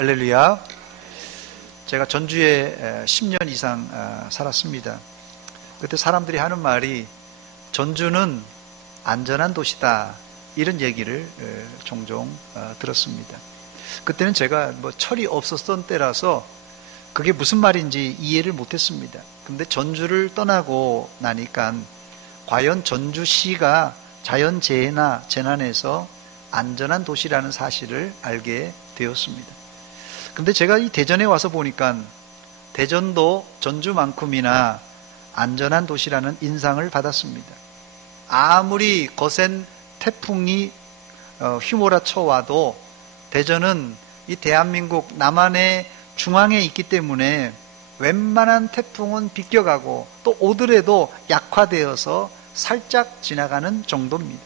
할렐루야. 제가 전주에 10년 이상 살았습니다. 그때 사람들이 하는 말이 전주는 안전한 도시다, 이런 얘기를 종종 들었습니다. 그때는 제가 철이 없었던 때라서 그게 무슨 말인지 이해를 못했습니다. 근데 전주를 떠나고 나니까 과연 전주시가 자연재해나 재난에서 안전한 도시라는 사실을 알게 되었습니다. 근데 제가 이 대전에 와서 보니까 대전도 전주만큼이나 안전한 도시라는 인상을 받았습니다. 아무리 거센 태풍이 휘몰아쳐 와도 대전은 이 대한민국 남한의 중앙에 있기 때문에 웬만한 태풍은 비껴가고 또 오더라도 약화되어서 살짝 지나가는 정도입니다.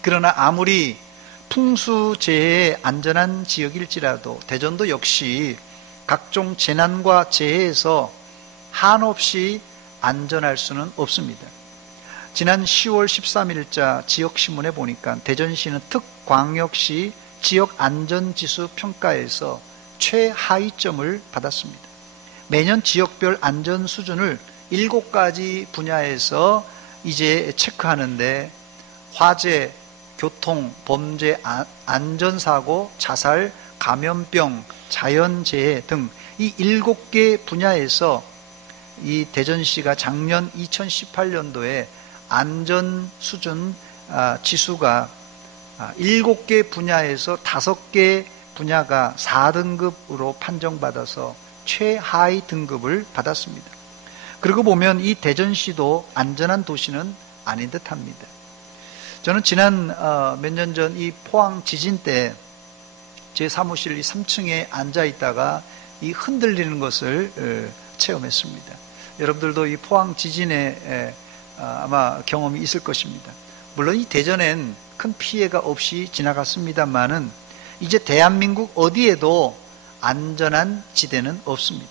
그러나 아무리 풍수재해에 안전한 지역일지라도 대전도 역시 각종 재난과 재해에서 한없이 안전할 수는 없습니다. 지난 10월 13일자 지역신문에 보니까 대전시는 특광역시 지역안전지수 평가에서 최하위점을 받았습니다. 매년 지역별 안전 수준을 7가지 분야에서 이제 체크하는데 화재, 교통, 범죄, 안전사고, 자살, 감염병, 자연재해 등 이 7개 분야에서 이 대전시가 작년 2018년도에 안전 수준 지수가 7개 분야에서 5개 분야가 4등급으로 판정받아서 최하위 등급을 받았습니다. 그리고 보면 이 대전시도 안전한 도시는 아닌 듯합니다. 저는 지난 몇 년 전 이 포항 지진 때 제 사무실 이 3층에 앉아 있다가 이 흔들리는 것을 체험했습니다. 여러분들도 이 포항 지진에 아마 경험이 있을 것입니다. 물론 이 대전엔 큰 피해가 없이 지나갔습니다만은 이제 대한민국 어디에도 안전한 지대는 없습니다.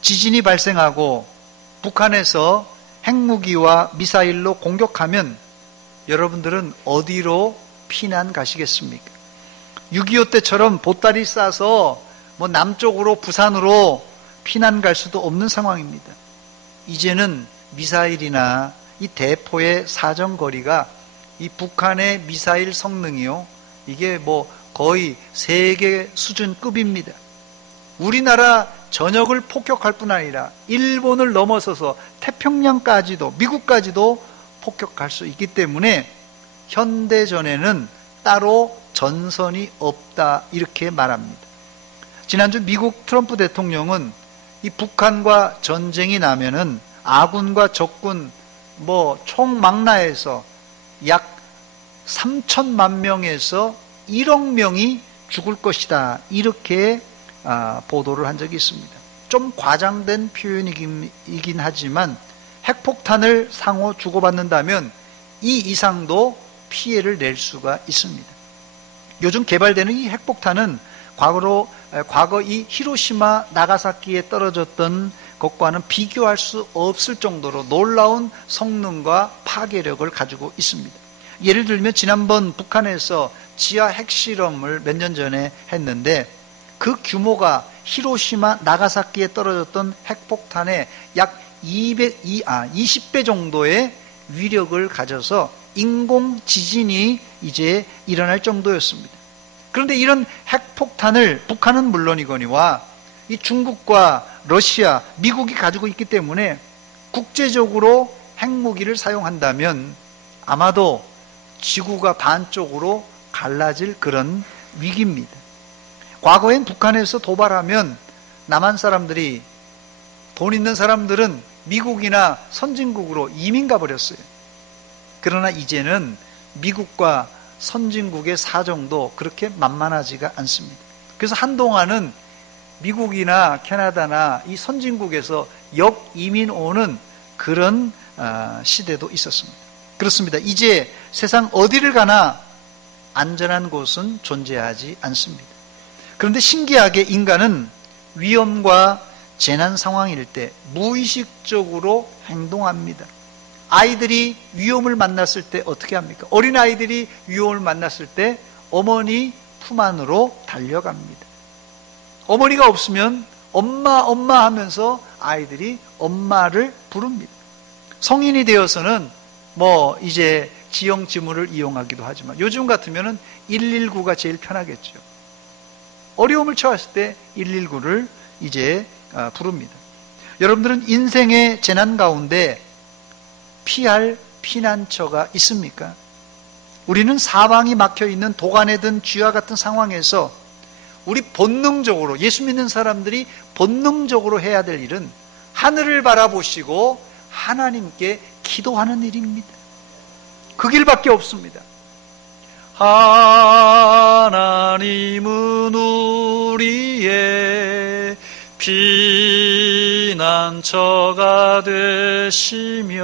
지진이 발생하고 북한에서 핵무기와 미사일로 공격하면 여러분들은 어디로 피난 가시겠습니까? 6.25 때처럼 보따리 싸서 남쪽으로 부산으로 피난 갈 수도 없는 상황입니다. 이제는 미사일이나 이 대포의 사정거리가 이 북한의 미사일 성능이요, 이게 거의 세계 수준급입니다. 우리나라 전역을 폭격할 뿐 아니라 일본을 넘어서서 태평양까지도, 미국까지도 폭격할 수 있기 때문에 현대전에는 따로 전선이 없다, 이렇게 말합니다. 지난주 미국 트럼프 대통령은 이 북한과 전쟁이 나면은 아군과 적군 총망라해서 약 3천만 명에서 1억 명이 죽을 것이다, 이렇게 보도를 한 적이 있습니다. 좀 과장된 표현이긴 하지만 핵폭탄을 상호 주고받는다면 이 이상도 피해를 낼 수가 있습니다. 요즘 개발되는 이 핵폭탄은 과거 이 히로시마, 나가사키에 떨어졌던 것과는 비교할 수 없을 정도로 놀라운 성능과 파괴력을 가지고 있습니다. 예를 들면 지난번 북한에서 지하 핵실험을 몇 년 전에 했는데 그 규모가 히로시마, 나가사키에 떨어졌던 핵폭탄의 약 20배 정도의 위력을 가져서 인공 지진이 이제 일어날 정도였습니다. 그런데 이런 핵폭탄을 북한은 물론이거니와 이 중국과 러시아, 미국이 가지고 있기 때문에 국제적으로 핵무기를 사용한다면 아마도 지구가 반쪽으로 갈라질 그런 위기입니다. 과거엔 북한에서 도발하면 남한 사람들이, 돈 있는 사람들은 미국이나 선진국으로 이민 가버렸어요. 그러나 이제는 미국과 선진국의 사정도 그렇게 만만하지가 않습니다. 그래서 한동안은 미국이나 캐나다나 이 선진국에서 역이민 오는 그런 시대도 있었습니다. 그렇습니다. 이제 세상 어디를 가나 안전한 곳은 존재하지 않습니다. 그런데 신기하게 인간은 위험과 재난 상황일 때 무의식적으로 행동합니다. 아이들이 위험을 만났을 때 어떻게 합니까? 어린아이들이 위험을 만났을 때 어머니 품 안으로 달려갑니다. 어머니가 없으면 엄마 엄마 하면서 아이들이 엄마를 부릅니다. 성인이 되어서는 뭐 이제 지형 지문을 이용하기도 하지만 요즘 같으면은 119가 제일 편하겠죠. 어려움을 처했을 때 119를 이제 부릅니다. 여러분들은 인생의 재난 가운데 피할 피난처가 있습니까? 우리는 사방이 막혀있는 도간에 든 쥐와 같은 상황에서 우리 본능적으로, 예수 믿는 사람들이 본능적으로 해야 될 일은 하늘을 바라보시고 하나님께 기도하는 일입니다. 그 길밖에 없습니다. 하나님은 우리의 피난처가 되시며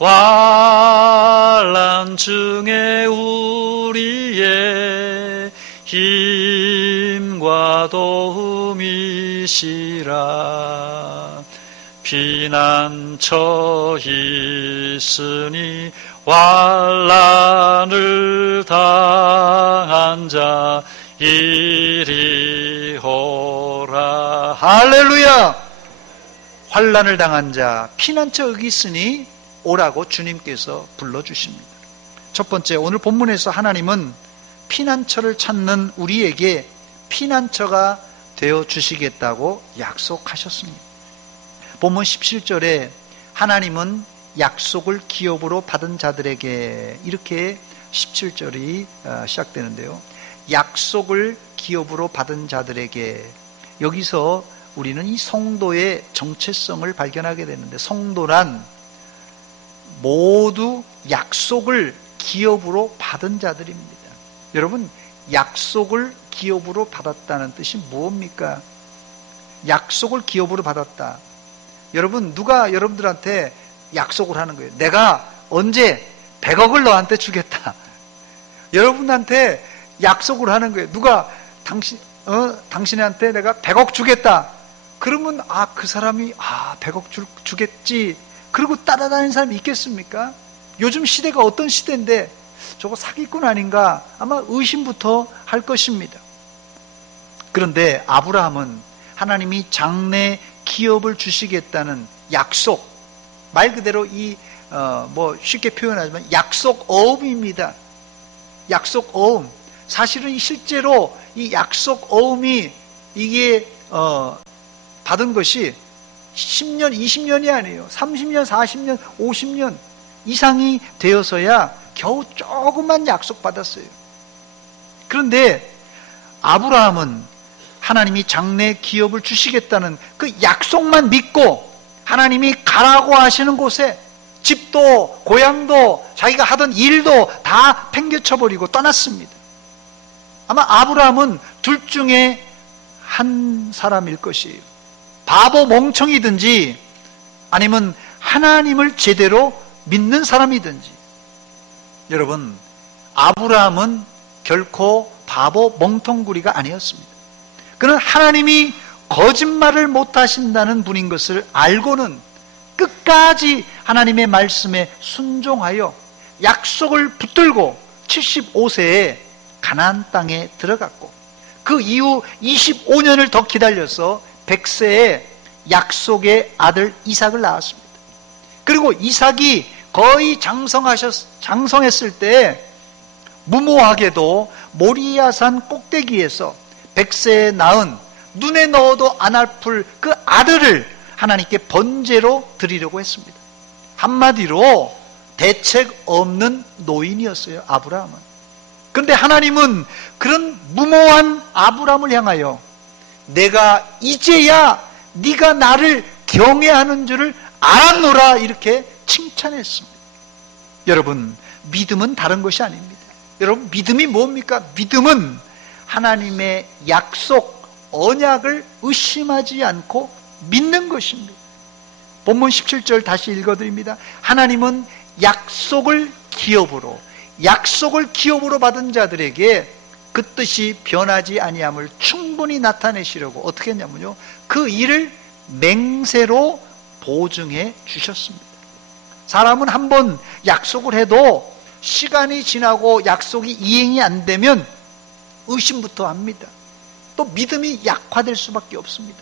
환난 중에 우리의 힘과 도움이시라. 피난처 있으니 환난을 당한 자 이리오라. 할렐루야. 환난을 당한 자, 피난처 여기 있으니 오라고 주님께서 불러주십니다. 첫 번째, 오늘 본문에서 하나님은 피난처를 찾는 우리에게 피난처가 되어 주시겠다고 약속하셨습니다. 본문 17절에 하나님은 약속을 기업으로 받은 자들에게, 이렇게 17절이 시작되는데요. 약속을 기업으로 받은 자들에게, 여기서 우리는 이 성도의 정체성을 발견하게 되는데, 성도란 모두 약속을 기업으로 받은 자들입니다. 여러분, 약속을 기업으로 받았다는 뜻이 무엇입니까? 약속을 기업으로 받았다. 여러분, 누가 여러분들한테 약속을 하는 거예요? 내가 언제 100억을 너한테 주겠다. 여러분한테 약속을 하는 거예요. 누가 당신한테 내가 100억 주겠다. 그러면 그 사람이 100억 주겠지. 그리고 따라다니는 사람이 있겠습니까? 요즘 시대가 어떤 시대인데 저거 사기꾼 아닌가? 아마 의심부터 할 것입니다. 그런데 아브라함은 하나님이 장래 기업을 주시겠다는 약속, 말 그대로 쉽게 표현하지만 약속 어음입니다. 약속 어음. 사실은 실제로 이 약속 어음이 이게 받은 것이 10년, 20년이 아니에요. 30년, 40년, 50년 이상이 되어서야 겨우 조금만 약속받았어요. 그런데 아브라함은 하나님이 장래 기업을 주시겠다는 그 약속만 믿고 하나님이 가라고 하시는 곳에 집도 고향도 자기가 하던 일도 다 팽개쳐버리고 떠났습니다. 아마 아브라함은 둘 중에 한 사람일 것이에요. 바보 멍청이든지 아니면 하나님을 제대로 믿는 사람이든지. 여러분, 아브라함은 결코 바보 멍텅구리가 아니었습니다. 그는 하나님이 거짓말을 못하신다는 분인 것을 알고는 끝까지 하나님의 말씀에 순종하여 약속을 붙들고 75세에 가나안 땅에 들어갔고, 그 이후 25년을 더 기다려서 100세에 약속의 아들 이삭을 낳았습니다. 그리고 이삭이 거의 장성했을 때 무모하게도 모리아산 꼭대기에서 100세에 낳은 눈에 넣어도 안 아플 그 아들을 하나님께 번제로 드리려고 했습니다. 한마디로 대책 없는 노인이었어요, 아브라함은. 그런데 하나님은 그런 무모한 아브라함을 향하여 내가 이제야 네가 나를 경외하는 줄을 알았노라, 이렇게 칭찬했습니다. 여러분, 믿음은 다른 것이 아닙니다. 여러분, 믿음이 뭡니까? 믿음은 하나님의 약속, 언약을 의심하지 않고 믿는 것입니다. 본문 17절 다시 읽어드립니다. 하나님은 약속을 기업으로 받은 자들에게 그 뜻이 변하지 아니함을 충분히 나타내시려고 어떻게 했냐면요, 그 일을 맹세로 보증해 주셨습니다. 사람은 한번 약속을 해도 시간이 지나고 약속이 이행이 안 되면 의심부터 합니다. 또 믿음이 약화될 수밖에 없습니다.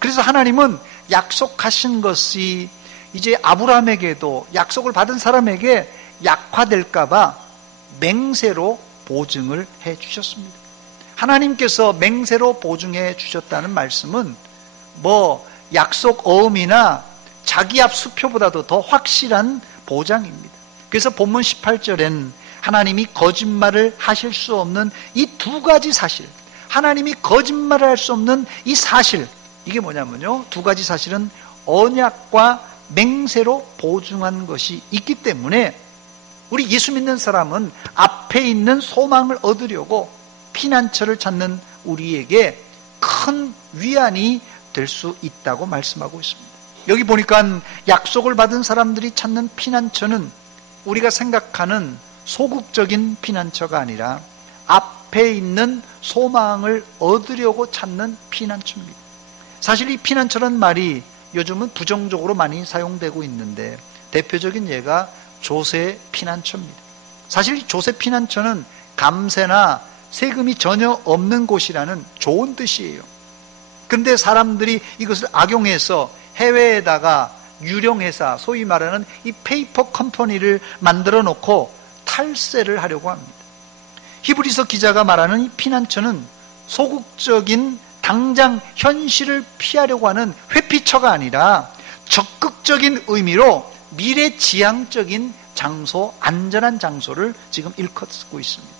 그래서 하나님은 약속하신 것이 이제 아브라함에게도, 약속을 받은 사람에게 약화될까봐 맹세로 보증을 해 주셨습니다. 하나님께서 맹세로 보증해 주셨다는 말씀은 약속 어음이나 자기 앞 수표보다도 더 확실한 보장입니다. 그래서 본문 18절엔 하나님이 거짓말을 하실 수 없는 이 두 가지 사실, 하나님이 거짓말을 할 수 없는 이 사실, 이게 뭐냐면요, 두 가지 사실은 언약과 맹세로 보증한 것이 있기 때문에 우리 예수 믿는 사람은 앞에 있는 소망을 얻으려고 피난처를 찾는 우리에게 큰 위안이 될 수 있다고 말씀하고 있습니다. 여기 보니까 약속을 받은 사람들이 찾는 피난처는 우리가 생각하는 소극적인 피난처가 아니라 앞에 있는 소망을 얻으려고 찾는 피난처입니다. 사실 이 피난처란 말이 요즘은 부정적으로 많이 사용되고 있는데 대표적인 예가 조세 피난처입니다. 사실 이 조세 피난처는 감세나 세금이 전혀 없는 곳이라는 좋은 뜻이에요. 그런데 사람들이 이것을 악용해서 해외에다가 유령회사, 소위 말하는 이 페이퍼 컴퍼니를 만들어 놓고 탈세를 하려고 합니다. 히브리서 기자가 말하는 이 피난처는 소극적인 당장 현실을 피하려고 하는 회피처가 아니라 적극적인 의미로 미래지향적인 장소, 안전한 장소를 지금 일컫고 있습니다.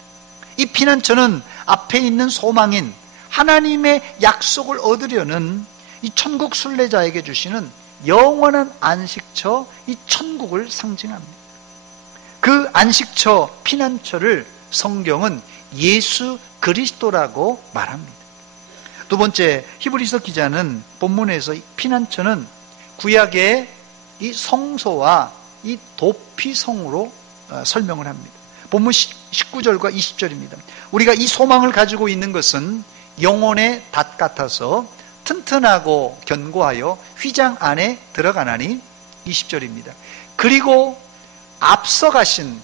이 피난처는 앞에 있는 소망인 하나님의 약속을 얻으려는 이 천국 순례자에게 주시는 영원한 안식처, 이 천국을 상징합니다. 그 안식처, 피난처를 성경은 예수 그리스도라고 말합니다. 두 번째, 히브리서 기자는 본문에서 이 피난처는 구약의 이 성소와 이 도피성으로 설명을 합니다. 본문 19절과 20절입니다. 우리가 이 소망을 가지고 있는 것은 영혼의 닷 같아서 튼튼하고 견고하여 휘장 안에 들어가나니 20절입니다. 그리고 앞서가신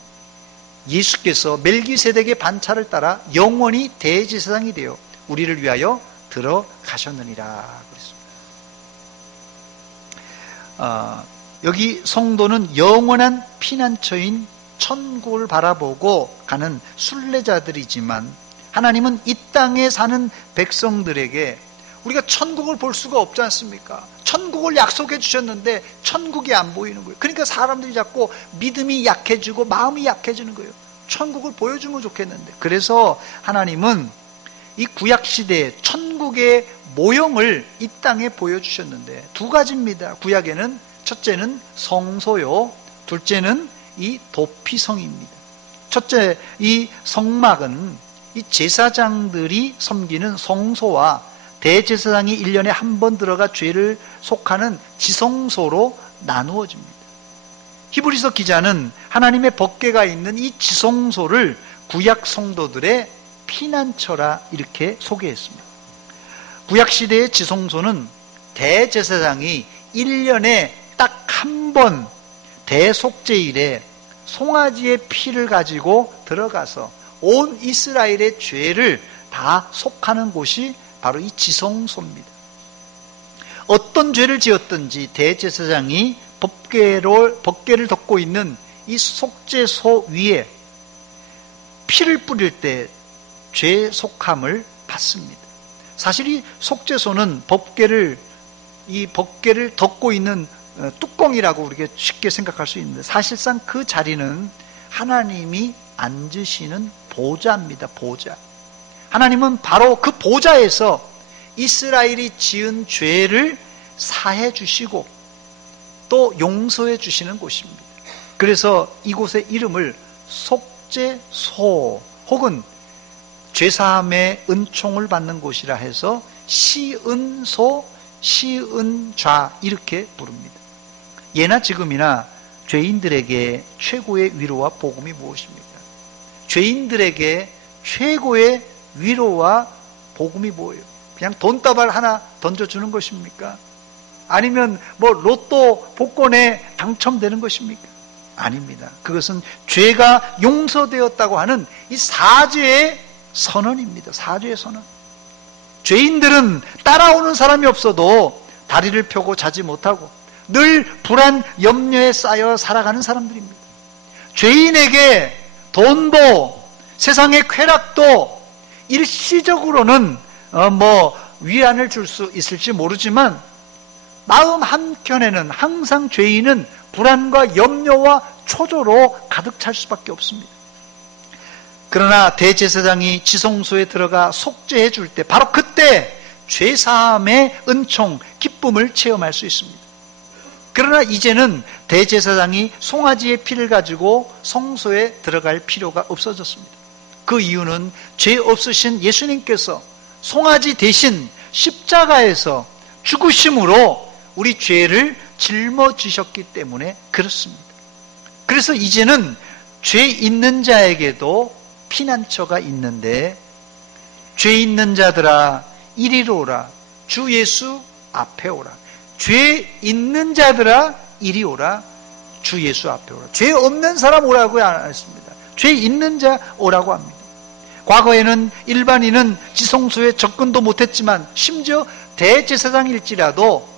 예수께서 멜기세덱의 반차를 따라 영원히 대제사장이 되어 우리를 위하여 들어가셨느니라 그랬습니다. 여기 성도는 영원한 피난처인 천국을 바라보고 가는 순례자들이지만 하나님은 이 땅에 사는 백성들에게 우리가 천국을 볼 수가 없지 않습니까? 천국을 약속해 주셨는데 천국이 안 보이는 거예요. 그러니까 사람들이 자꾸 믿음이 약해지고 마음이 약해지는 거예요. 천국을 보여주면 좋겠는데. 그래서 하나님은 이 구약시대에 천국의 모형을 이 땅에 보여주셨는데 두 가지입니다. 구약에는 첫째는 성소요, 둘째는 이 도피성입니다. 첫째, 이 성막은 이 제사장들이 섬기는 성소와 대제사장이 1년에 한 번 들어가 죄를 속하는 지성소로 나누어집니다. 히브리서 기자는 하나님의 법궤가 있는 이 지성소를 구약 성도들의 피난처라 이렇게 소개했습니다. 구약시대의 지성소는 대제사장이 1년에 딱 한 번 대속죄일에 송아지의 피를 가지고 들어가서 온 이스라엘의 죄를 다 속하는 곳이 바로 이 지성소입니다. 어떤 죄를 지었든지 대제사장이 법궤를 덮고 있는 이 속죄소 위에 피를 뿌릴 때 죄 속함을 받습니다. 사실 이 속죄소는 법궤를 덮고 있는 뚜껑이라고 우리가 쉽게 생각할 수 있는데 사실상 그 자리는 하나님이 앉으시는 보좌입니다. 보좌. 하나님은 바로 그 보좌에서 이스라엘이 지은 죄를 사해 주시고 또 용서해 주시는 곳입니다. 그래서 이곳의 이름을 속죄소 혹은 죄사함의 은총을 받는 곳이라 해서 시은소, 시은좌 이렇게 부릅니다. 예나 지금이나 죄인들에게 최고의 위로와 복음이 무엇입니까? 죄인들에게 최고의 위로와 복음이 뭐예요? 그냥 돈다발 하나 던져주는 것입니까? 아니면 로또 복권에 당첨되는 것입니까? 아닙니다. 그것은 죄가 용서되었다고 하는 이 사죄의 선언입니다. 사죄의 선언. 죄인들은 따라오는 사람이 없어도 다리를 펴고 자지 못하고 늘 불안, 염려에 쌓여 살아가는 사람들입니다. 죄인에게 돈도 세상의 쾌락도 일시적으로는 위안을 줄 수 있을지 모르지만 마음 한켠에는 항상 죄인은 불안과 염려와 초조로 가득 찰 수밖에 없습니다. 그러나 대제사장이 지성소에 들어가 속죄해 줄 때 바로 그때 죄사함의 은총, 기쁨을 체험할 수 있습니다. 그러나 이제는 대제사장이 송아지의 피를 가지고 성소에 들어갈 필요가 없어졌습니다. 그 이유는 죄 없으신 예수님께서 송아지 대신 십자가에서 죽으심으로 우리 죄를 짊어지셨기 때문에 그렇습니다. 그래서 이제는 죄 있는 자에게도 피난처가 있는데, 죄 있는 자들아 이리로 오라, 주 예수 앞에 오라. 죄 있는 자들아 이리 오라, 주 예수 앞에 오라. 죄 없는 사람 오라고 안 했습니다. 죄 있는 자 오라고 합니다. 과거에는 일반인은 지성소에 접근도 못했지만 심지어 대제사장일지라도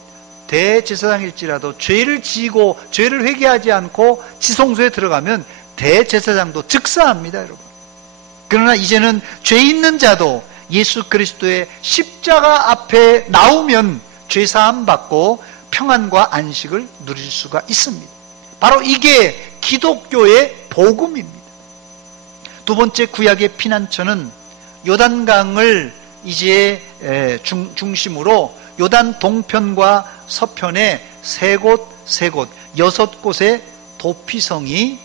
죄를 지고 죄를 회개하지 않고 지성소에 들어가면 대제사장도 즉사합니다, 여러분. 그러나 이제는 죄 있는 자도 예수 그리스도의 십자가 앞에 나오면 죄사함 받고 평안과 안식을 누릴 수가 있습니다. 바로 이게 기독교의 복음입니다. 두 번째 구약의 피난처는 요단강을 이제 중심으로 요단 동편과 서편에 세 곳, 6곳의 도피성이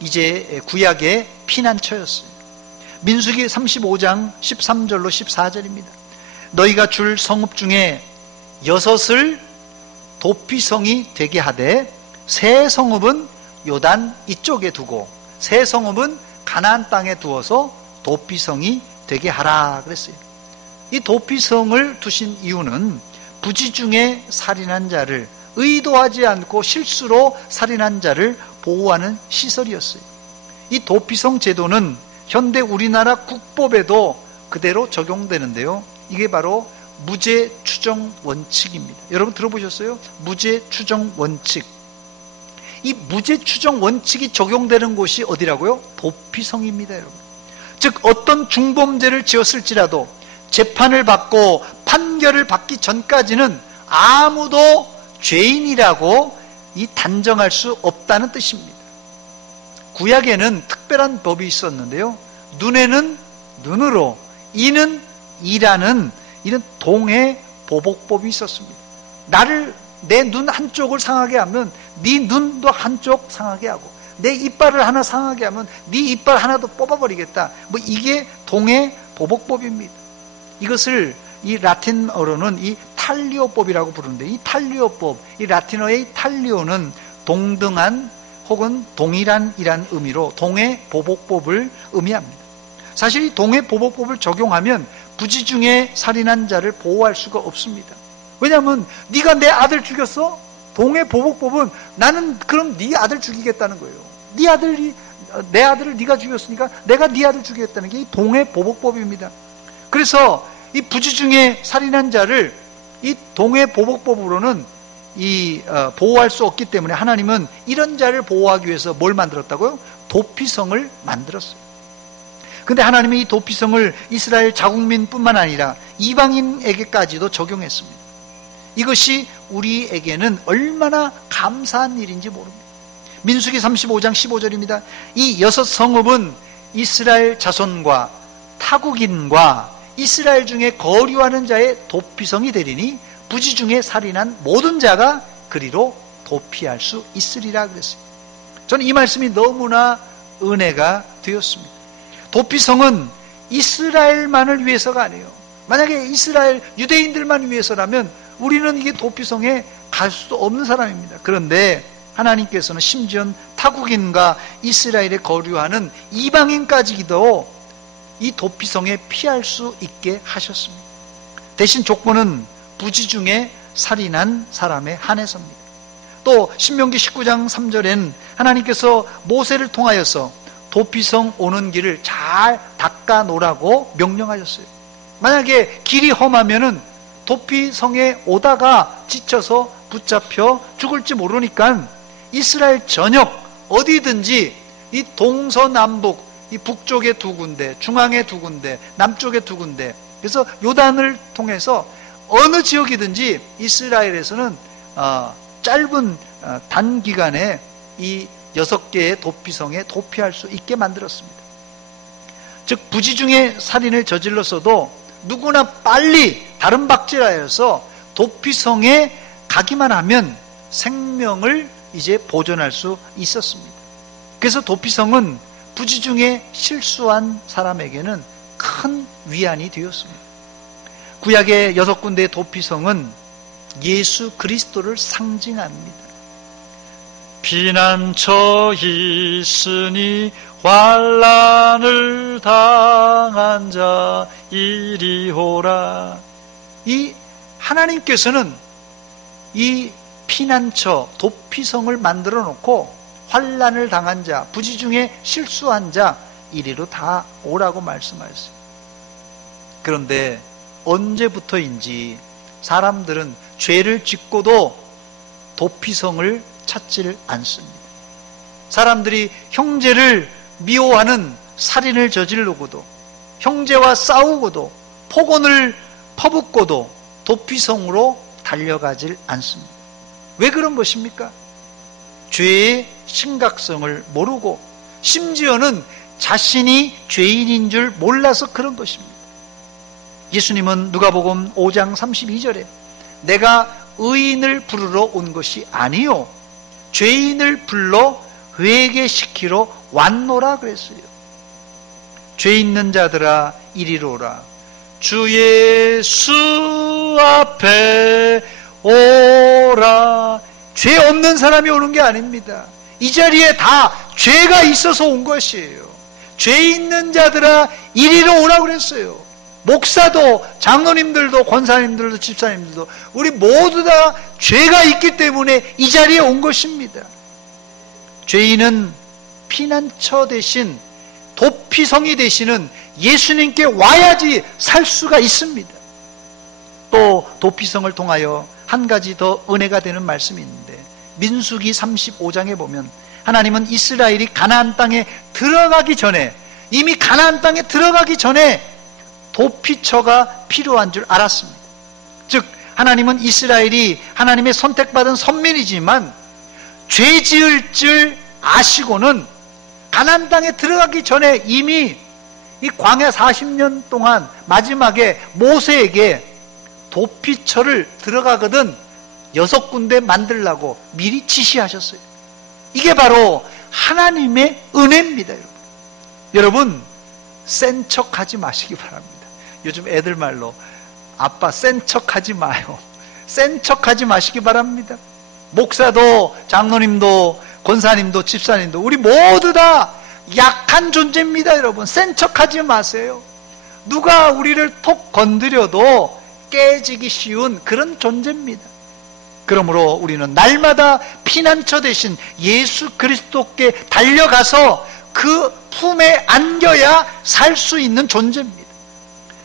이제 구약의 피난처였어요. 민수기 35장 13절로 14절입니다. 너희가 줄 성읍 중에 6을 도피성이 되게 하되 세 성읍은 요단 이쪽에 두고 세 성읍은 가나안 땅에 두어서 도피성이 되게 하라 그랬어요. 이 도피성을 두신 이유는 부지 중에 살인한 자를, 의도하지 않고 실수로 살인한 자를 보호하는 시설이었어요. 이 도피성 제도는 현대 우리나라 국법에도 그대로 적용되는데요. 이게 바로 무죄 추정 원칙입니다. 여러분 들어보셨어요? 무죄 추정 원칙. 이 무죄 추정 원칙이 적용되는 곳이 어디라고요? 도피성입니다, 여러분. 즉 어떤 중범죄를 지었을지라도 재판을 받고 판결을 받기 전까지는 아무도 죄인이라고 단정할 수 없다는 뜻입니다. 구약에는 특별한 법이 있었는데요. 눈에는 눈으로, 이는 이라는 이런 동해 보복법이 있었습니다. 내 눈 한쪽을 상하게 하면 네 눈도 한쪽 상하게 하고, 내 이빨을 하나 상하게 하면 네 이빨 하나도 뽑아버리겠다. 이게 동해 보복법입니다. 이것을 이 라틴어로는 이 탈리오법이라고 부르는데, 이 탈리오법, 이 라틴어의 탈리오는 동등한 혹은 동일한이란 의미로 동해 보복법을 의미합니다. 사실 이 동해 보복법을 적용하면 부지 중에 살인한 자를 보호할 수가 없습니다. 왜냐하면 네가 내 아들 죽였어? 동해 보복법은 나는 그럼 네 아들 죽이겠다는 거예요. 내 아들을 네가 죽였으니까 내가 네 아들 죽이겠다는 게 이 동해 보복법입니다. 그래서 이 부지 중에 살인한 자를 이 동해 보복법으로는 보호할 수 없기 때문에 하나님은 이런 자를 보호하기 위해서 뭘 만들었다고요? 도피성을 만들었어요. 근데 하나님이 이 도피성을 이스라엘 자국민뿐만 아니라 이방인에게까지도 적용했습니다. 이것이 우리에게는 얼마나 감사한 일인지 모릅니다. 민수기 35장 15절입니다. 이 6 성읍은 이스라엘 자손과 타국인과 이스라엘 중에 거류하는 자의 도피성이 되리니 부지 중에 살인한 모든 자가 그리로 도피할 수 있으리라 그랬어요. 저는 이 말씀이 너무나 은혜가 되었습니다. 도피성은 이스라엘만을 위해서가 아니에요. 만약에 이스라엘 유대인들만 위해서라면 우리는 이게 도피성에 갈 수도 없는 사람입니다. 그런데 하나님께서는 심지어 타국인과 이스라엘에 거류하는 이방인까지도 이 도피성에 피할 수 있게 하셨습니다. 대신 조건은 부지 중에 살인한 사람에 한해서입니다. 또 신명기 19장 3절엔 하나님께서 모세를 통하여서 도피성 오는 길을 잘 닦아 놓으라고 명령하셨어요. 만약에 길이 험하면은 도피성에 오다가 지쳐서 붙잡혀 죽을지 모르니까 이스라엘 전역 어디든지 이 동서남북, 이 북쪽에 2군데, 중앙에 2군데, 남쪽에 2군데, 그래서 요단을 통해서 어느 지역이든지 이스라엘에서는 짧은 단기간에 이 6개의 도피성에 도피할 수 있게 만들었습니다. 즉 부지중에 살인을 저질렀어도 누구나 빨리 다른 박질하여서 도피성에 가기만 하면 생명을 이제 보존할 수 있었습니다. 그래서 도피성은 부지중에 실수한 사람에게는 큰 위안이 되었습니다. 구약의 6군데의 도피성은 예수 그리스도를 상징합니다. 피난처 있으니 환난을 당한 자 이리 오라. 이 하나님께서는 이 피난처, 도피성을 만들어 놓고 환난을 당한 자, 부지중에 실수한 자 이리로 다 오라고 말씀하셨어요. 그런데 언제부터인지 사람들은 죄를 짓고도 도피성을 찾지를 않습니다. 사람들이 형제를 미워하는 살인을 저지르고도, 형제와 싸우고도, 폭언을 퍼붓고도 도피성으로 달려가질 않습니다. 왜 그런 것입니까? 죄의 심각성을 모르고 심지어는 자신이 죄인인 줄 몰라서 그런 것입니다. 예수님은 누가복음 5장 32절에 내가 의인을 부르러 온 것이 아니요 죄인을 불러 회개시키러 왔노라 그랬어요. 죄 있는 자들아 이리로 오라. 주 예수 앞에 오라. 죄 없는 사람이 오는 게 아닙니다. 이 자리에 다 죄가 있어서 온 것이에요. 죄 있는 자들아 이리로 오라 그랬어요. 목사도, 장로님들도, 권사님들도, 집사님들도 우리 모두 다 죄가 있기 때문에 이 자리에 온 것입니다. 죄인은 피난처 대신 도피성이 되시는 예수님께 와야지 살 수가 있습니다. 또 도피성을 통하여 한 가지 더 은혜가 되는 말씀이 있는데 민수기 35장에 보면 하나님은 이스라엘이 가나안 땅에 들어가기 전에, 이미 가나안 땅에 들어가기 전에 도피처가 필요한 줄 알았습니다. 즉 하나님은 이스라엘이 하나님의 선택받은 선민이지만 죄 지을 줄 아시고는 가나안 땅에 들어가기 전에 이미 이 광야 40년 동안 마지막에 모세에게 도피처를 들어가거든 6군데 만들라고 미리 지시하셨어요. 이게 바로 하나님의 은혜입니다. 여러분 센 척하지 마시기 바랍니다. 요즘 애들 말로 아빠 센 척하지 마요. 센 척하지 마시기 바랍니다. 목사도, 장로님도, 권사님도, 집사님도 우리 모두 다 약한 존재입니다. 여러분 센 척하지 마세요. 누가 우리를 톡 건드려도 깨지기 쉬운 그런 존재입니다. 그러므로 우리는 날마다 피난처 대신 예수 그리스도께 달려가서 그 품에 안겨야 살 수 있는 존재입니다.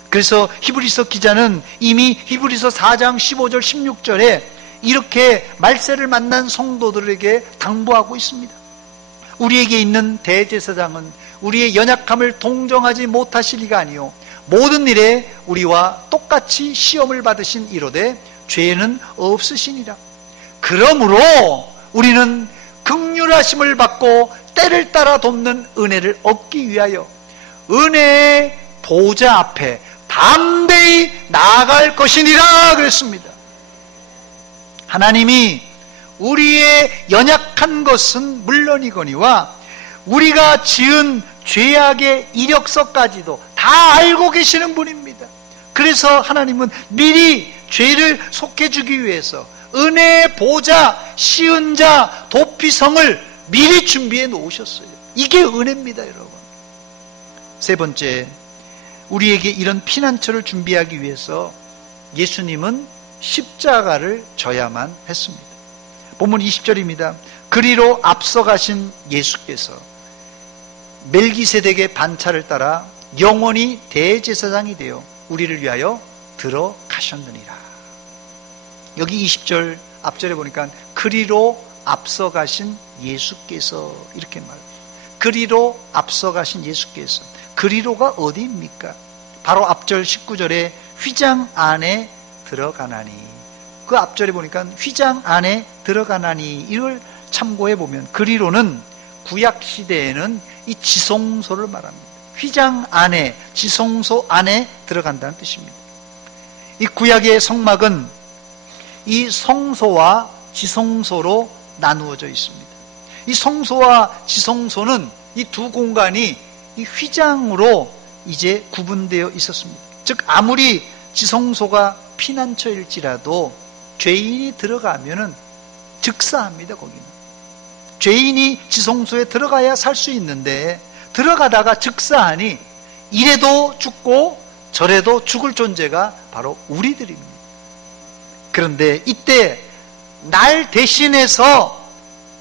그래서 히브리서 기자는 이미 히브리서 4장 15절 16절에 이렇게 말세를 만난 성도들에게 당부하고 있습니다. 우리에게 있는 대제사장은 우리의 연약함을 동정하지 못하실 이가 아니요 모든 일에 우리와 똑같이 시험을 받으신 이로되 죄는 없으시니라. 그러므로 우리는 긍휼하심을 받고 때를 따라 돕는 은혜를 얻기 위하여 은혜의 보좌 앞에 담대히 나아갈 것이니라 그랬습니다. 하나님이 우리의 연약한 것은 물론이거니와 우리가 지은 죄악의 이력서까지도 다 알고 계시는 분입니다. 그래서 하나님은 미리 죄를 속해주기 위해서 은혜의 보좌, 시은 자, 도피성을 미리 준비해 놓으셨어요. 이게 은혜입니다, 여러분. 세 번째, 우리에게 이런 피난처를 준비하기 위해서 예수님은 십자가를 져야만 했습니다. 본문 20절입니다. 그리로 앞서가신 예수께서 멜기세덱의 반차를 따라 영원히 대제사장이 되어 우리를 위하여 들어가셨느니라. 여기 20절 앞절에 보니까 그리로 앞서가신 예수께서 이렇게 말해요. 그리로 앞서가신 예수께서. 그리로가 어디입니까? 바로 앞절 19절에 휘장 안에 들어가나니. 그 앞절에 보니까 휘장 안에 들어가나니 이걸 참고해 보면 그리로는 구약 시대에는 이 지성소를 말합니다. 휘장 안에, 지성소 안에 들어간다는 뜻입니다. 이 구약의 성막은 이 성소와 지성소로 나누어져 있습니다. 이 성소와 지성소는 이 두 공간이 이 휘장으로 이제 구분되어 있었습니다. 즉 아무리 지성소가 피난처일지라도 죄인이 들어가면은 즉사합니다. 거기는 죄인이 지성소에 들어가야 살 수 있는데 들어가다가 즉사하니 이래도 죽고 저래도 죽을 존재가 바로 우리들입니다. 그런데 이때 날 대신해서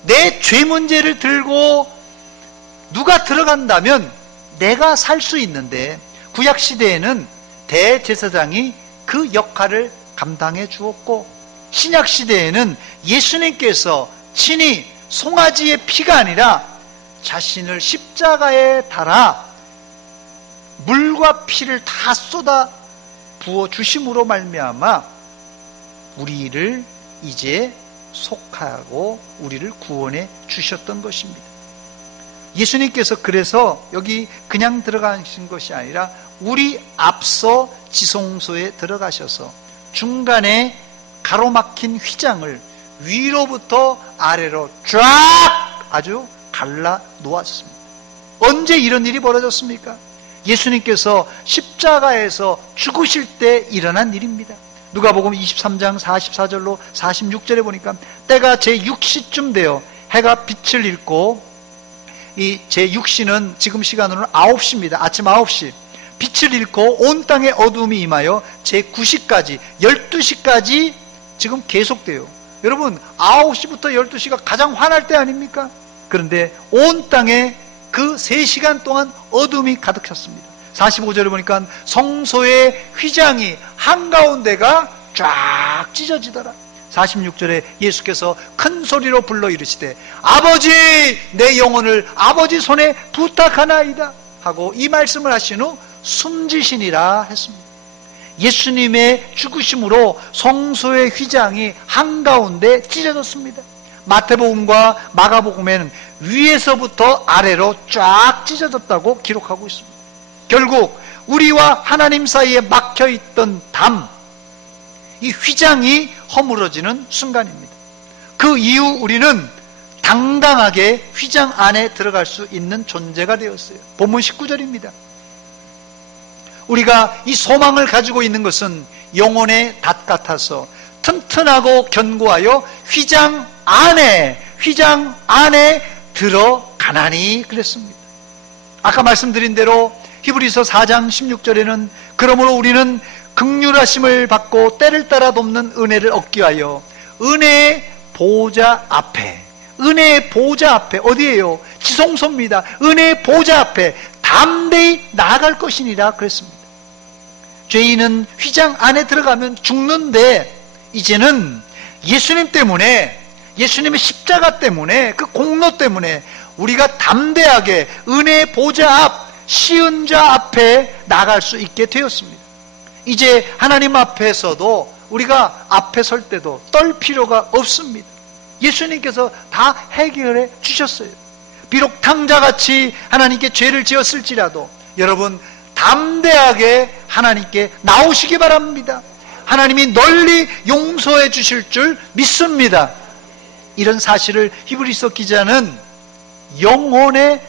내 죄 문제를 들고 누가 들어간다면 내가 살 수 있는데 구약시대에는 대제사장이 그 역할을 감당해 주었고 신약시대에는 예수님께서 친히 송아지의 피가 아니라 자신을 십자가에 달아 물과 피를 다 쏟아 부어 주심으로 말미암아 우리를 이제 속하고 우리를 구원해 주셨던 것입니다. 예수님께서 그래서 여기 그냥 들어가신 것이 아니라 우리 앞서 지성소에 들어가셔서 중간에 가로막힌 휘장을 위로부터 아래로 쫙 아주 갈라 놓았습니다. 언제 이런 일이 벌어졌습니까? 예수님께서 십자가에서 죽으실 때 일어난 일입니다. 누가복음 23장 44절로 46절에 보니까 때가 제6시쯤 되어 해가 빛을 잃고 이 제6시는 지금 시간으로는 9시입니다. 아침 9시. 빛을 잃고 온 땅에 어둠이 임하여 제9시까지 12시까지 지금 계속돼요. 여러분 9시부터 12시가 가장 환할 때 아닙니까? 그런데 온 땅에 그 3시간 동안 어둠이 가득 찼습니다. 45절에 보니까 성소의 휘장이 한가운데가 쫙 찢어지더라. 46절에 예수께서 큰 소리로 불러 이르시되 아버지 내 영혼을 아버지 손에 부탁하나이다 하고 이 말씀을 하신 후 숨지시니라 했습니다. 예수님의 죽으심으로 성소의 휘장이 한가운데 찢어졌습니다. 마태복음과 마가복음에는 위에서부터 아래로 쫙 찢어졌다고 기록하고 있습니다. 결국 우리와 하나님 사이에 막혀있던 담, 이 휘장이 허물어지는 순간입니다. 그 이후 우리는 당당하게 휘장 안에 들어갈 수 있는 존재가 되었어요. 본문 19절입니다. 우리가 이 소망을 가지고 있는 것은 영혼의 닷 같아서 튼튼하고 견고하여 휘장 안에 들어가나니 그랬습니다. 아까 말씀드린 대로 히브리서 4장 16절에는 그러므로 우리는 긍휼하심을 받고 때를 따라 돕는 은혜를 얻기 위하여 은혜의 보좌 앞에 어디예요? 지성소입니다. 은혜의 보좌 앞에 담대히 나아갈 것이니라 그랬습니다. 죄인은 휘장 안에 들어가면 죽는데 이제는 예수님 때문에 예수님의 십자가 때문에 그 공로 때문에 우리가 담대하게 은혜의 보좌 앞 시은 자 앞에 나갈 수 있게 되었습니다. 이제 하나님 앞에서도 우리가 앞에 설 때도 떨 필요가 없습니다. 예수님께서 다 해결해 주셨어요. 비록 탕자같이 하나님께 죄를 지었을지라도 여러분 담대하게 하나님께 나오시기 바랍니다. 하나님이 널리 용서해 주실 줄 믿습니다. 이런 사실을 히브리서 기자는 영혼의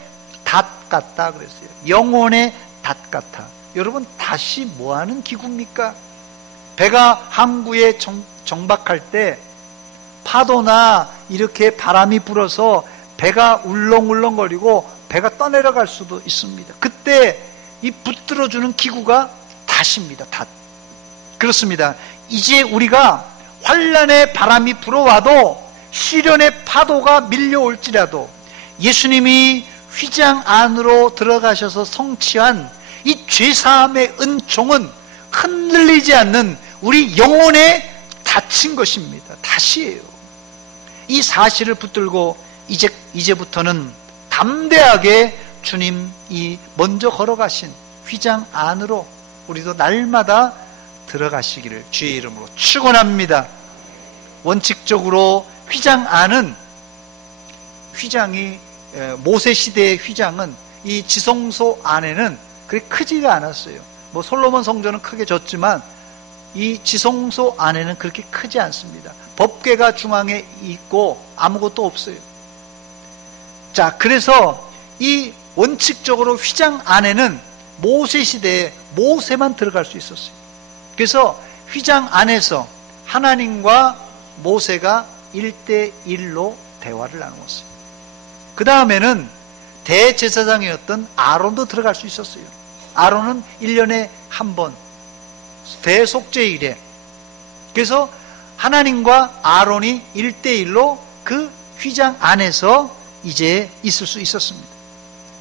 닷 같다 그랬어요. 영혼의 닷 같아. 여러분 닷이 뭐하는 기구입니까? 배가 항구에 정박할 때 파도나 이렇게 바람이 불어서 배가 울렁울렁거리고 배가 떠내려갈 수도 있습니다. 그때 이 붙들어주는 기구가 닷입니다. 닷. 그렇습니다. 이제 우리가 환난의 바람이 불어와도 시련의 파도가 밀려올지라도 예수님이 휘장 안으로 들어가셔서 성취한 이 죄사함의 은총은 흔들리지 않는 우리 영혼에 닫힌 것입니다. 다시예요. 이 사실을 붙들고 이제부터는 담대하게 주님이 먼저 걸어가신 휘장 안으로 우리도 날마다 들어가시기를 주의 이름으로 축원합니다. 원칙적으로 휘장 안은, 휘장이 모세 시대의 휘장은 이 지성소 안에는 그렇게 크지가 않았어요. 뭐 솔로몬 성전은 크게 졌지만 이 지성소 안에는 그렇게 크지 않습니다. 법궤가 중앙에 있고 아무것도 없어요. 자, 그래서 이 원칙적으로 휘장 안에는 모세 시대에 모세만 들어갈 수 있었어요. 그래서 휘장 안에서 하나님과 모세가 1대1로 대화를 나누었어요. 그 다음에는 대제사장이었던 아론도 들어갈 수 있었어요. 아론은 1년에 한 번 대속죄일에, 그래서 하나님과 아론이 1대1로 그 휘장 안에서 이제 있을 수 있었습니다.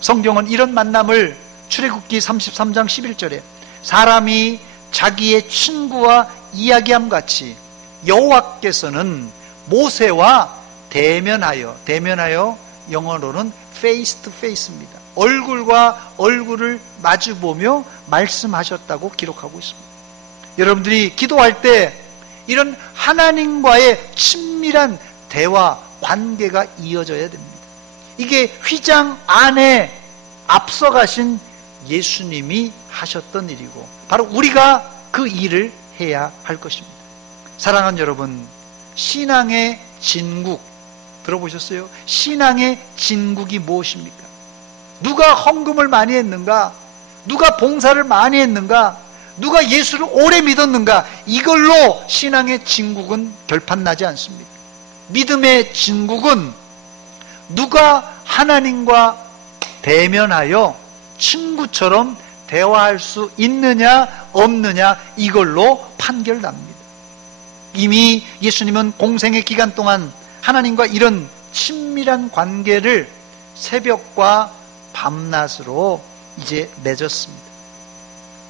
성경은 이런 만남을 출애굽기 33장 11절에 사람이 자기의 친구와 이야기함 같이 여호와께서는 모세와 대면하여 영어로는 face to face입니다. 얼굴과 얼굴을 마주보며 말씀하셨다고 기록하고 있습니다. 여러분들이 기도할 때 이런 하나님과의 친밀한 대화, 관계가 이어져야 됩니다. 이게 휘장 안에 앞서가신 예수님이 하셨던 일이고 바로 우리가 그 일을 해야 할 것입니다. 사랑하는 여러분, 신앙의 진국 들어보셨어요? 신앙의 진국이 무엇입니까? 누가 헌금을 많이 했는가? 누가 봉사를 많이 했는가? 누가 예수를 오래 믿었는가? 이걸로 신앙의 진국은 결판나지 않습니다. 믿음의 진국은 누가 하나님과 대면하여 친구처럼 대화할 수 있느냐 없느냐, 이걸로 판결납니다. 이미 예수님은 공생의 기간 동안 하나님과 이런 친밀한 관계를 새벽과 밤낮으로 이제 맺었습니다.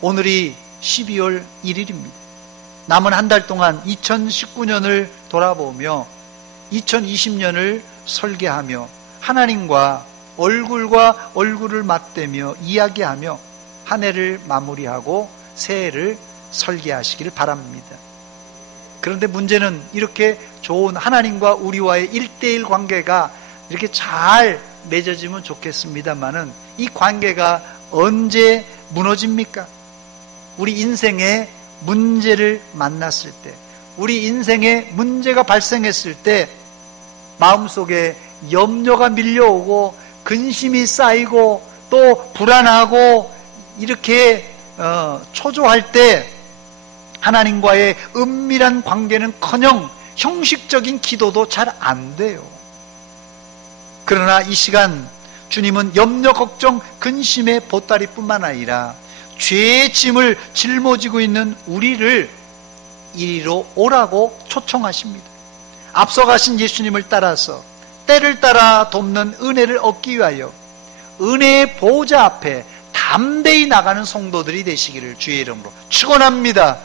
오늘이 12월 1일입니다. 남은 한 달 동안 2019년을 돌아보며 2020년을 설계하며 하나님과 얼굴과 얼굴을 맞대며 이야기하며 한 해를 마무리하고 새해를 설계하시기를 바랍니다. 그런데 문제는 이렇게 좋은 하나님과 우리와의 1대1 관계가 이렇게 잘 맺어지면 좋겠습니다만은 이 관계가 언제 무너집니까? 우리 인생에 문제를 만났을 때, 우리 인생에 문제가 발생했을 때 마음속에 염려가 밀려오고 근심이 쌓이고 또 불안하고 이렇게 초조할 때 하나님과의 은밀한 관계는커녕 형식적인 기도도 잘 안 돼요. 그러나 이 시간 주님은 염려, 걱정, 근심의 보따리뿐만 아니라 죄의 짐을 짊어지고 있는 우리를 이리로 오라고 초청하십니다. 앞서가신 예수님을 따라서 때를 따라 돕는 은혜를 얻기 위하여 은혜의 보좌 앞에 담대히 나가는 성도들이 되시기를 주의 이름으로 축원합니다.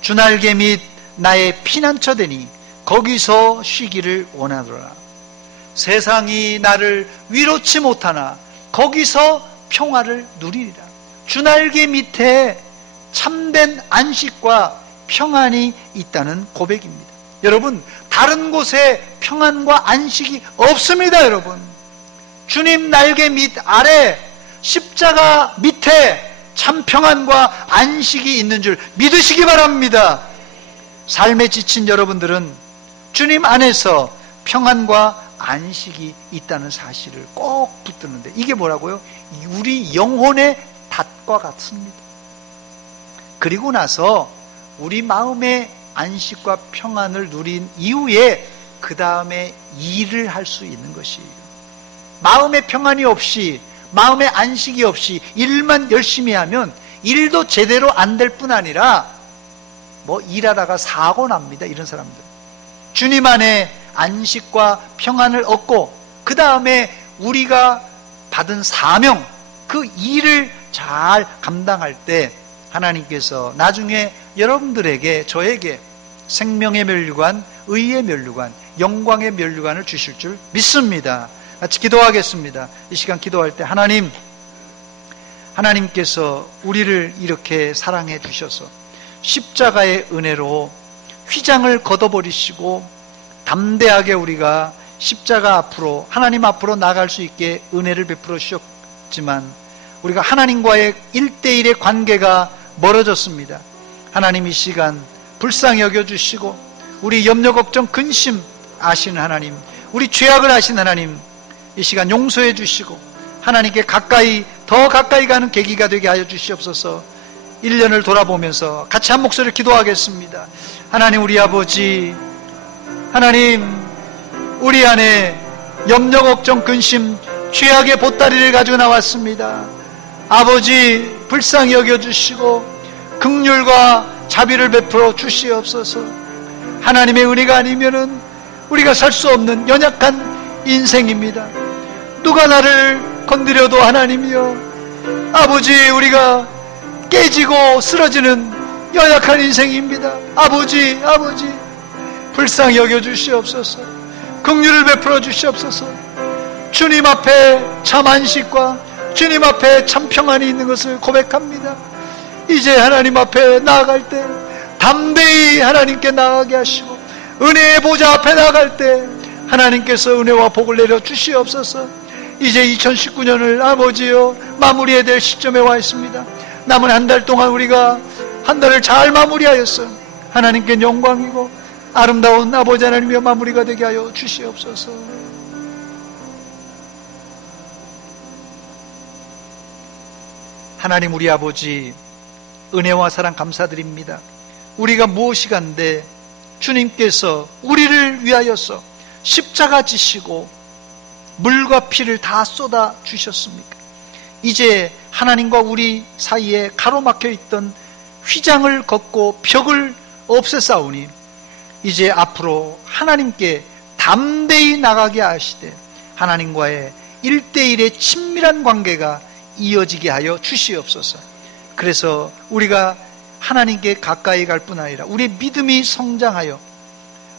주날개 및 나의 피난처 되니 거기서 쉬기를 원하노라. 세상이 나를 위로치 못하나 거기서 평화를 누리리라. 주날개 밑에 참된 안식과 평안이 있다는 고백입니다. 여러분, 다른 곳에 평안과 안식이 없습니다. 여러분, 주님 날개 밑 아래 십자가 밑에 참 평안과 안식이 있는 줄 믿으시기 바랍니다. 삶에 지친 여러분들은 주님 안에서 평안과 안식이 있다는 사실을 꼭 붙드는데, 이게 뭐라고요? 우리 영혼의 닷과 같습니다. 그리고 나서 우리 마음의 안식과 평안을 누린 이후에 그 다음에 일을 할 수 있는 것이에요. 마음의 평안이 없이, 마음의 안식이 없이 일만 열심히 하면 일도 제대로 안 될 뿐 아니라 일하다가 사고 납니다. 이런 사람들. 주님 안에 안식과 평안을 얻고 그 다음에 우리가 받은 사명, 그 일을 잘 감당할 때 하나님께서 나중에 여러분들에게, 저에게 생명의 면류관, 의의 면류관, 영광의 면류관을 주실 줄 믿습니다. 같이 기도하겠습니다. 이 시간 기도할 때 하나님께서 우리를 이렇게 사랑해 주셔서 십자가의 은혜로 휘장을 걷어버리시고 담대하게 우리가 십자가 앞으로, 하나님 앞으로 나갈 수 있게 은혜를 베풀어 주셨지만 우리가 하나님과의 1대1의 관계가 멀어졌습니다. 하나님 이 시간 불쌍히 여겨주시고 우리 염려, 걱정, 근심 아시는 하나님, 우리 죄악을 아신 하나님, 이 시간 용서해 주시고 하나님께 더 가까이 가는 계기가 되게 하여 주시옵소서. 1년을 돌아보면서 같이 한 목소리를 기도하겠습니다. 하나님, 우리 아버지, 하나님, 우리 안에 염려, 걱정, 근심, 죄악의 보따리를 가지고 나왔습니다. 아버지, 불쌍히 여겨주시고 긍휼과 자비를 베풀어 주시옵소서. 하나님의 은혜가 아니면은 우리가 살 수 없는 연약한 인생입니다. 누가 나를 건드려도 하나님이여, 아버지, 우리가 깨지고 쓰러지는 연약한 인생입니다. 아버지, 불쌍히 여겨주시옵소서. 긍휼을 베풀어 주시옵소서. 주님 앞에 참 안식과 주님 앞에 참 평안이 있는 것을 고백합니다. 이제 하나님 앞에 나아갈 때 담대히 하나님께 나아가게 하시고 은혜의 보좌 앞에 나아갈 때 하나님께서 은혜와 복을 내려 주시옵소서. 이제 2019년을 아버지여 마무리해야 될 시점에 와 있습니다. 남은 한 달 동안 우리가 한 달을 잘 마무리하였어 하나님께 영광이고 아름다운 아버지 하나님이여 마무리가 되게 하여 주시옵소서. 하나님, 우리 아버지, 은혜와 사랑 감사드립니다. 우리가 무엇이 간데 주님께서 우리를 위하여서 십자가 지시고 물과 피를 다 쏟아 주셨습니까? 이제 하나님과 우리 사이에 가로막혀 있던 휘장을 걷고 벽을 없애싸우니 이제 앞으로 하나님께 담대히 나가게 하시되 하나님과의 1대1의 친밀한 관계가 이어지게 하여 주시옵소서. 그래서 우리가 하나님께 가까이 갈 뿐 아니라 우리의 믿음이 성장하여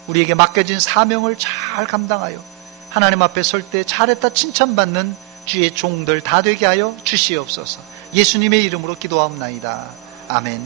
우리에게 맡겨진 사명을 잘 감당하여 하나님 앞에 설 때 잘했다 칭찬받는 주의 종들 다 되게 하여 주시옵소서. 예수님의 이름으로 기도하옵나이다. 아멘.